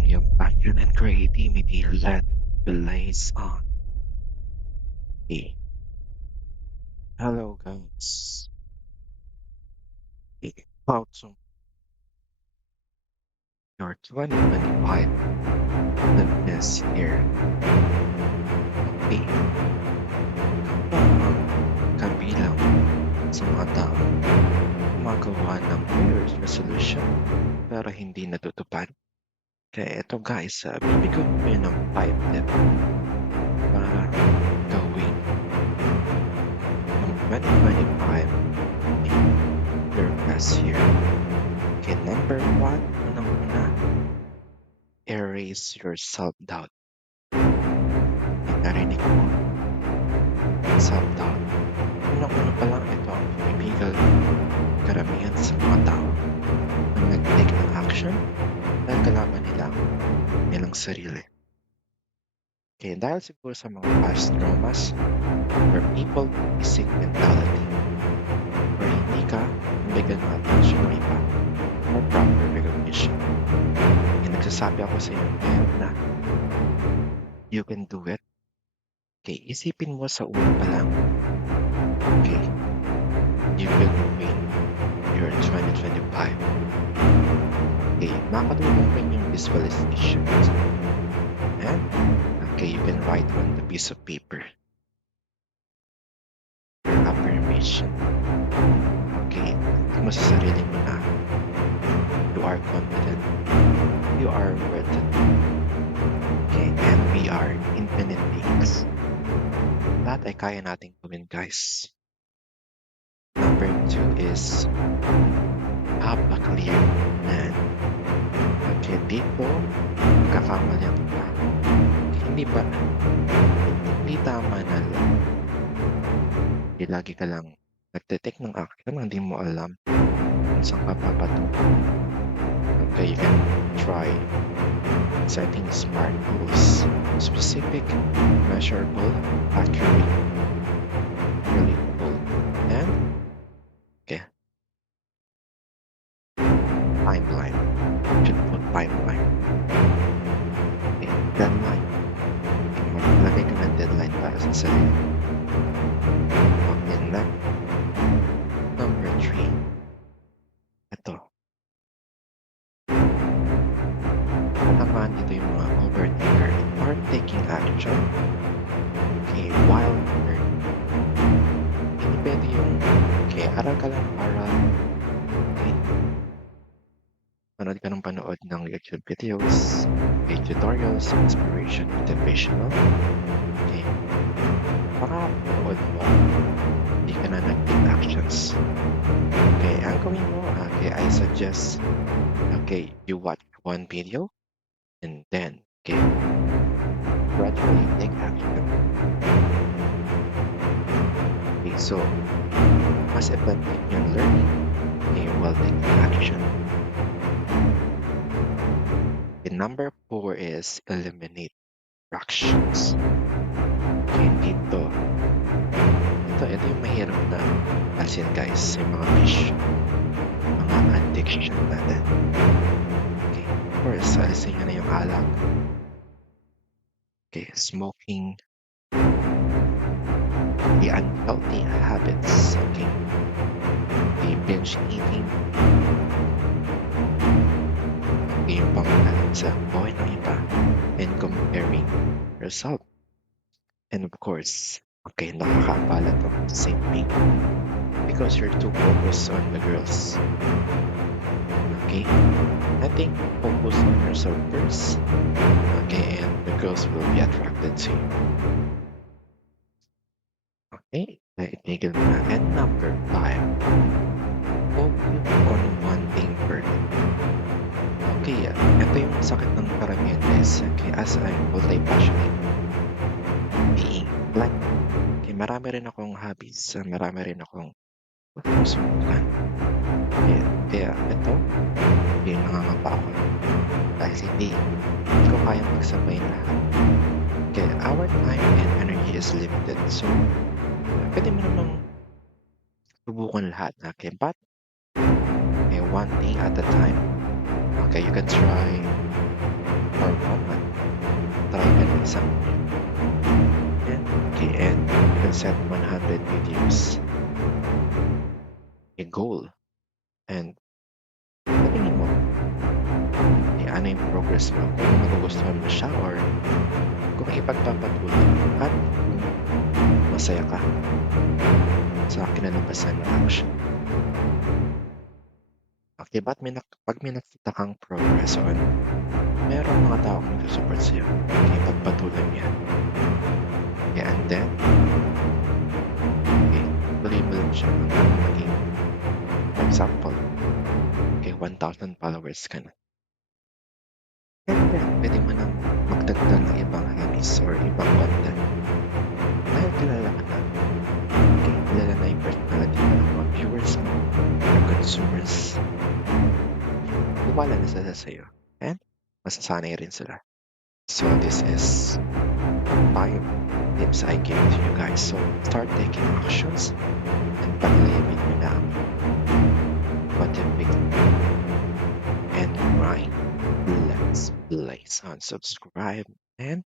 ang iyong passion and creativity let blaze on. Okay. Hello guys. Okay. Welcome to your 2025 this year. Okay. Ikaw ang kabilang sa mga tao gumagawa ng New Year's resolution pero hindi natutupad. Kaya ito guys, bibigyan ko kayo ng 5 tips para gawin ng 2025 your best year. Okay, number 1, unang-una, erase your self-doubt. Narinig mo, self-doubt. Unang-una pa lang ito ang pumipigil karamihan sa mga tao na nag-take ng action dahil kalaban nila nilang sarili. Okay, dahil siguro sa mga past traumas or people-pleasing mentality or hindi ka nabigyan ng attention ng iba or proper recognition. Okay, nagsasabi ako sa iyo ngayon na you can do it. Okay, isipin mo sa una pa lang. Okay, you will win your 2025. Okay, makatulong pa yung visualization. And, okay, you can write on the piece of paper your affirmation. Okay, mo sa sarili mo na you are confident, you are worth it. Okay, and we are infinite beings. Lahat ay kaya nating gawin, guys. Number 2 is have a clear plan. Okay, dito, kakamali ang iba. Hindi tama na lang. Okay, lagi ka lang nagte-take ng action, hindi mo alam kung saan ka papatungo. Okay, you can try setting smart goals, specific, measurable, accurate, relatable, and timeline. You should put timeline. Okay, deadline. Maglagay ka ng deadline para sa sarili. Okay, next. Number 3. Ito. Patamaan dito yung mga overthinker. Start taking action. Okay, while learning. Hindi pwede yung, okay, aral ka lang aral. Okay. Panood ka ng panood ng YouTube videos, okay, tutorials, inspiration, motivational. Okay. Para panood mo, hindi ka na nag-take actions. Okay, ang gawin mo, okay, I suggest, okay, you watch one video, and then, okay, gradually take action. Okay, so, mas effective yung learning, okay, while taking action. Okay, number 4 is eliminate distractions. Okay, ito yung mahirap na pansin, guys, yung mga fish, mga addiction natin. Okay, first, alisin nyo na yung alak. Okay, smoking, the unhealthy habits, okay, the binge eating, okay, yung pamamalit sa buhay ng iba, and comparing yourself. And of course, okay, nakakaabala to the same thing because you're too focused on the girls. Okay, I think focus on yourself first. Okay, and the girls will be attracted to you. Okay, itigil mo na. And number 5, focus on one thing first. Okay, ito yung sakit ng karamihan, guys. Okay, as I'm multi-passionate being, like, okay, marami rin akong hobbies, marami rin akong subukan. Okay, kaya ito, okay, nangangapa ako dahil hindi ko kayang magsabay lahat. Okay, our time and energy is limited, so pwede mo namang subukan lahat. Okay, but okay, one thing at a time. Okay, you can try isang view. And okay, and you can set 100 videos a goal. And sa tingin mo, ano yung progress mo? Kung magugustuhan mo siya or kung ipagpapatuloy at kung masaya ka sa kinalabasan ng action. Okay, pag may nakita kang progress on, merong mga taong nagsusupport sa'yo. Okay, pagpatuloy mo yan. Okay, and then, okay, tuloy mo lang siya hanggang maging, for example, okay, 1,000 followers ka na. And then, pwede mo nang magdagdag ng ibang hobbies or ibang content. Dahil kilala ka na. Okay, kilala na yung personality mo ng mga viewers mo, yung consumers. Kumala na sila sa'yo. And masasanay rin sila. So this is 5 tips I give to you guys. So start taking actions and pag-live nyo na ang motivate and grind. Let's place on subscribe and